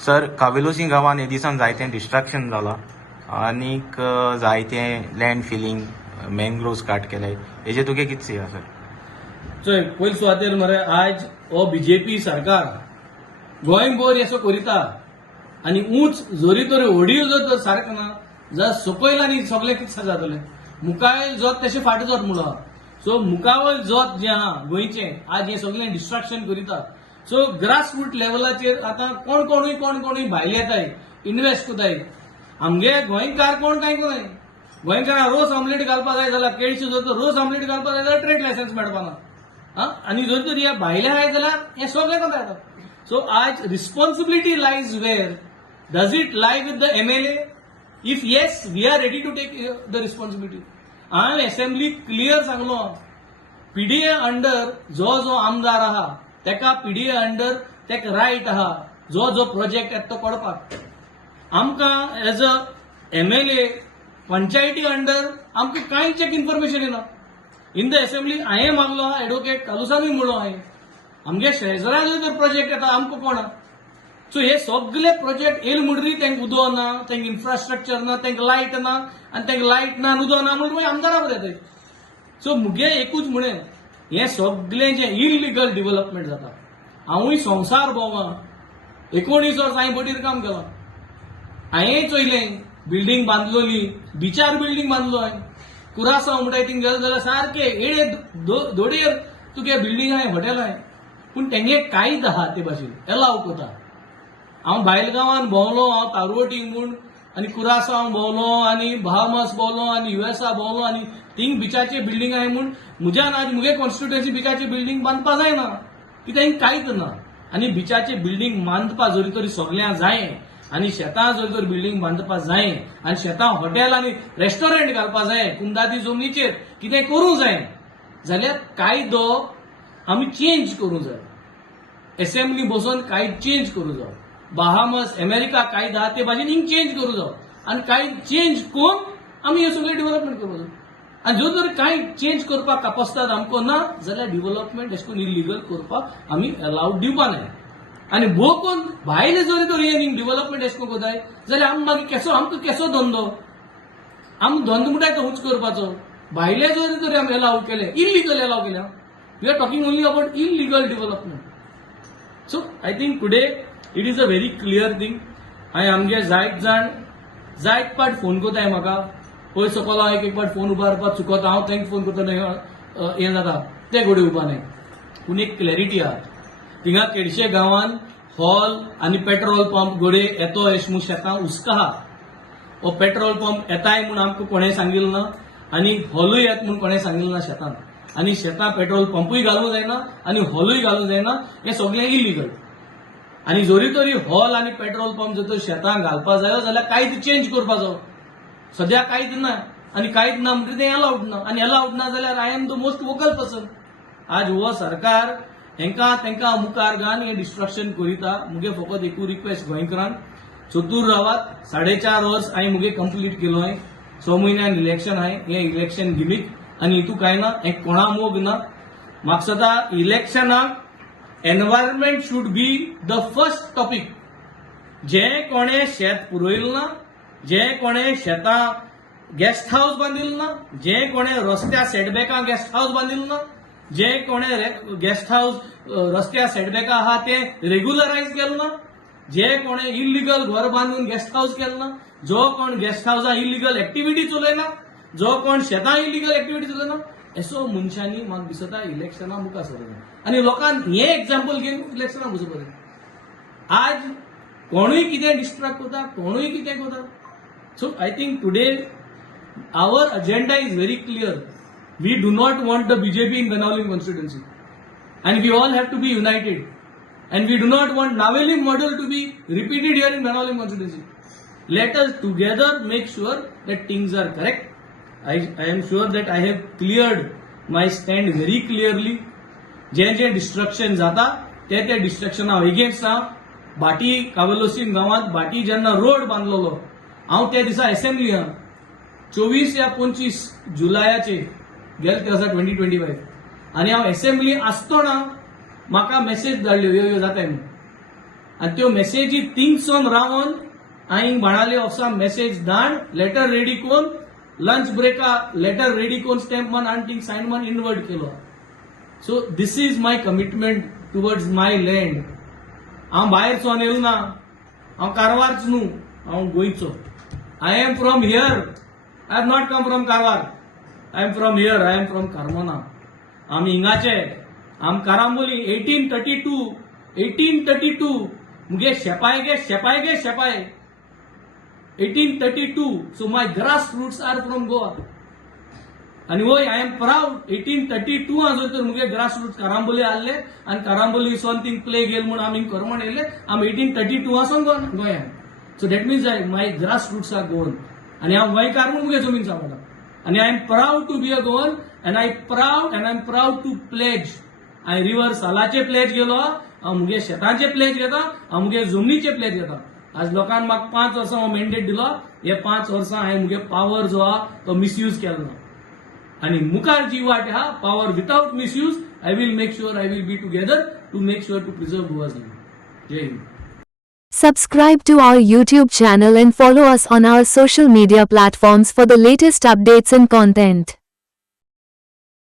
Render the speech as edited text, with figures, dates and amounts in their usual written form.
Sir, कावेलोसी गांवांत हे दिसान जायतें डिस्ट्रॅक्शन जालां आनीक जायतें लँड फिलिंग मॅंग्रोव्स काट केल्याय. हेजेर तुगे कितें से सर? चोय पयले सुवातेर मरे आज हो बीजेपी सरकार गोंयभर असो करिता आनी उंच जोरी तोरी व्हडीयो जर सारकें ना जाल्यार सकयल आनी सगळें कितें जातलें. मुखावेल जोत तशें फाट जोत म्हणून आहा. सो मुखावेल जोत जें आहा गोंयचें आज हें सगळें डिस्ट्रक्शन करिता. सो ग्रासरूट लेवलाचेर आतां कोण कोणूय भायले येताय इन्व्हेस्ट कोताय. आमगे गोंयकार कोण कांय कोनाय. गोंयकारांक रोस ऑमलेट घालपा जाय जाल्यार केळशी जर तर रोस ऑमलेट घालपा जाय जाल्यार ट्रेड लायसन्स मेळपाना. आनी जर तर ह्या भायले आहाय जाल्यार हें सगळें कोता येता. सो आज responsibility lies where does it lie with the MLA? If yes we are ready to take the responsibility. हांवें असेंब्ली क्लियर सांगलो पीडीए अंडर जो आमदार आहा तेका पीडीए अंडर तेका रायट आहा जो प्रोजेक्ट येता तो करपाक. आमकां as a MLA Panchayati under आमकां कांयच एक इन्फॉर्मेशन येना. इन द असेंब्ली हांवें मागलो आहा एडवोकेट कालुसानूय म्हणलो हांवें आमगे शेजराक जर प्रोजेक्ट येता आमकां कोण. सो हे सगळे प्रोजेक्ट येयले म्हणटरी तांकां उदक ना, तांकां इन्फ्रास्ट्रक्चर ना, तांकां लायट ना आनी तांकां लायट ना आनी उदक ना म्हणून मागीर आमदारा बरें येताय. सो मुगे एकूच म्हणें हें सगळें जें इलिगल डेव्हलपमेंट जाता. हांवूय संवसार भोंवला 19 वर्सां हांवें बटीर काम केलां. हांवें चोयलें बिल्डींग बांदलोली बिचार बिल्डींग बांदलो हांवें. कुरासांव म्हणटाय थिंग गेलो जाल्यार सारके एडे दोडेर तुगे बिल्डींग हाय हॉटेल हाय. पूण तेंगे कायद आहा ते भाशेन एलाव कोता. हांव भायल गांवांत भोंवलो, हांव तारवटी म्हूण आनी कुरासांव भोंवलो आनी बहामास भोंवलो आनी USA भोंवलो आनी थिंग बिचाचे बिल्डींग आहाय म्हूण म्हज्यान आज मुगे कॉन्स्टिट्युएन्सी बिचाचे बिल्डींग बांदपा जायना कित्याक हिंग कांयच ना. आनी बिचाचे बिल्डींग बांदपा जरी तरी सगळ्यांक जाय आनी शेतां जरी तर बिल्डींग बांदपा जाय आनी शेतां हॉटेल आनी रेस्टॉरंट घालपा जाय कुंदादी जमनीचेर कितें करूंक जाय जाल्यार कायदो आमी चेंज करूंक जाय. असेंब्ली बसून कायदो चेंज करूंक जाय. बहामास अमेरिका कायदो आहा ते भाशेन हिंग चेंज करूंक जाय आनी कायदो चेंज करून आमी हे सगळें डेव्हलपमेंट करूंक जाय. आनी जर तर कांय चेंज करपाक कापासितात आमको ना जाल्यार डेव्हलपमेंट अशें करून इलिगल करपाक आमी अलाउड दिवपा नाय. आनी भोव कोण भायले जरी तर हें डेव्हलपमेंट अशें करून कोताय जाल्यार आमी मागीर आमकां केसो धंदो. आमी धंदो म्हणटाय तो उंच करपाचो. भायले जरी तर आमी अलाव केले इलिगल अलाव केल्या. We are talking only about illegal development. So I think today it is a very clear thing. हांवें आमगे जायत पाट फोन कोताय म्हाका. पयर सकयल हांव एक पाट फोन उबारपाक चुकता हांव तांकां फोन करता हें जाता ते घोडे उबारनाय. पूण एक क्लॅरिटी आहा थिंगा केडशे गांवांत हॉल आनी पेट्रोल पंप घोडे येतो अशें म्हूण शेतां हुस्को आहा. हो पेट्रोल पंप येताय म्हूण आमकां कोणें सांगिल्लो ना आनी हॉलूय येता म्हूण कोणें सांगिल्लो ना शेतांत. आनी शेतां पेट्रोल पंपूय घालूंक जायना आनी हॉलूय घालूंक जायना. हें सगळें इलिगल. आनी जरी तरी हॉल आनी पेट्रोल पंप जर तर शेतांक घालपा जायो जाल्यार कायदो चेंज करपाचो. सद्या कायदो ना आनी कायदो ना म्हणटकीर तें अलाउड ना आनी अलाउड ना जाल्यार I am the most vocal person. आज हो सरकार तेंकां मुखार घालन हें डिस्ट्रक्शन करिता. मुगे फकत एकूच रिक्वेस्ट गोंयकारांक चतूर रावात. 4.5 वर्स हांवें मुगे कंप्लीट केलो हांवें. 6 म्हयन्यान इलेक्शन आहाय. हें इलेक्शन गिमीक आनी हितू कांय ना. हें कोणा मोग ना. म्हाका सदां इलेक्शनाक environment should be the first topic. जे कोणें शेत पुरोयलें ना, जे कोणें शेतां गेस्ट हाऊस बांदिल्लो ना, जे कोणें रस्त्या सेटबॅकां गेस्ट हाऊस बांदिल्लो ना, जे कोणें गेस्ट हाऊस रस्त्या सेटबॅकां आहा ते रेग्युलरायज केलो ना, जे कोणें इलिगल घर बांदून गेस्ट हाऊस केलो ना, जो कोण गेस्ट हाऊसा इलिगल एक्टिविटी चलयना, जो कोण शेतां इलिगल एक्टिविटी चलयना, असो मनशांनी म्हाका दिसता इलेक्शनां मुखार सरना. आनी लोकांक हें एक्झाम्पल घेवन इलेक्शनाक वचूं पडलें. आज कोणूय कितें डिस्ट्रॅक्ट करता, कोणूय कितें करता. So I think today our agenda is very clear. We do not want the BJP in Benaulim constituency. And we all have to be united. And we do not want Naveli model to be repeated here in Benaulim constituency. Let us together make sure that things are correct. I am sure that I have cleared my stand very clearly. जे destruction जाता ते डिस्ट्रक्शना against आहा. बाटी कावेलोसीम गांवांत बाटी जेन्ना road बांदलोलो हांव त्या दिसा assembly आहा 24 या 25 जुलयाचे गेले ते वर्सा 2025 आनी हांव असेंब्ली आसतना म्हाका मेसेज धाडल्यो ह्यो जाताय म्हणून. आनी त्यो मेसेजी थिंगसोन रावन हांवें बाणाले असो मेसेज धाड लेटर रेडी कोन लंच ब्रेका लेटर रेडी कोन स्टॅम्प मान आनी थिंग सायन मान इनवर्ट केलो. So this is my commitment towards my land. हांव भायर सोन येवं ना, हांव कारवारच न्हू, हांव गोंयचो. I am from here, I have not come from Karwar. I am from here, I am from Carmona. आमी हिंगाचे, आम कारांबोली 1832 मुगे शेपाय गे 1832. So my grass roots are from Goa. आणि वय आय एम प्राऊड 1832 आजो तर मुगे ग्रास रूट्स कारांबोली आसले आनी कारांबोली सोन थिंग प्ले गेल म्हूण आमी करमण येयले. आम 1832 आसून गोंयान. So that means my grass roots are Goan. आनी हांव गोंयकार म्हूण मुगे जमीन सांबाळटा. आनी I am proud to be a Goan and I am proud to pledge. हांवें रिव्हर सालाचे प्लेज गेलो, हांव मुगे शेतांचे प्लेज घेता, हांव मुगे जमनीचे प्लेज घेता. आज लोकांक म्हाका 5 वर्सां हो मॅन्डेट दिलो. हे 5 वर्सां हांवें मुगे पावर जो आहा तो मिसयूज केलो ना. आनी मुखार जी वाट आहा power without misuse I will make sure I will be together to make sure to preserve Goa's land. जय हिंद. Subscribe to our YouTube channel and follow us on our social media platforms for the latest updates and content.